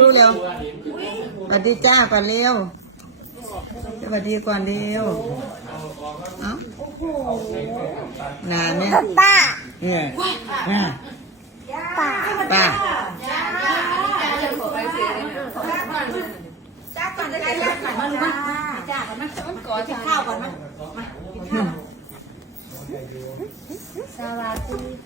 รู้เร็วสวัสดีจ้าก่อนเร็วสวัสดีก่อนเร็วอ้น่าเนี่ย ป้าเนี่ยป้าป้าจ้าก่อนได้ไาก่อนไหมจ้าก่อนไหมกินข้าวก่อนไหมมาสวัสดี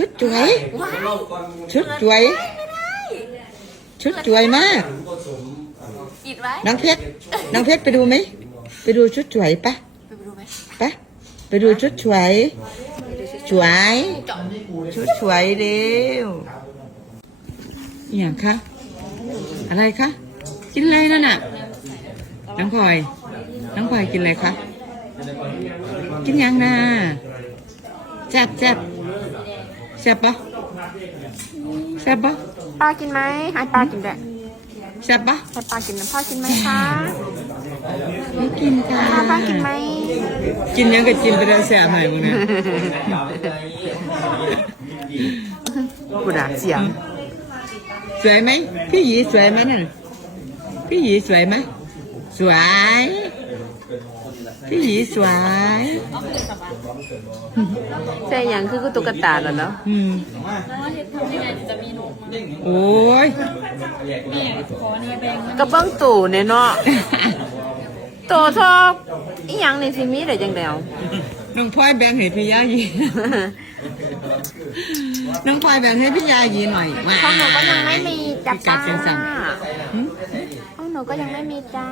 ชุดจวยชุดจวยชุดจวยมากน้องเพชรน้องเพชรไปดูไหมไปดูชุดจวยปะปะไปดูชุดจวยจวยชุดจวยเร็วเนี่ยงคะอะไรคะกินอะไรนั่นน่ะน้องพลอยน้องพลอยกินอะไรคะกินยังนะจับจับแซ่บปะแซ่บปะปลากินไหมหายปลากินแดดแซ่บปะหายปลากินน้ำพ่อกินไหมคะไม่กินจ้าป้ากินไหม กินยังกับกินไปได้แซ่บไหมมึงเนี่ยกูด่าเสียง สวยไหมพี่หยีสวยไหมนั่น พี่หยีสวยไหมสวยพี่หสีสวยใช่ยังคือตุกตาแล้วเนาะอือโอ้ยกระเบื้องตู่เนี่ยเนาะตัวชอบอีหยังในทีมีแต่ยังเดียวน้องพลอยแบ่งให้พี่ยายี น้องพลอยแบ่งให้พี่ยายีหน่อยของหนูก็ยังไม่มีจับจ้าูก็ยังไม่มีจ้า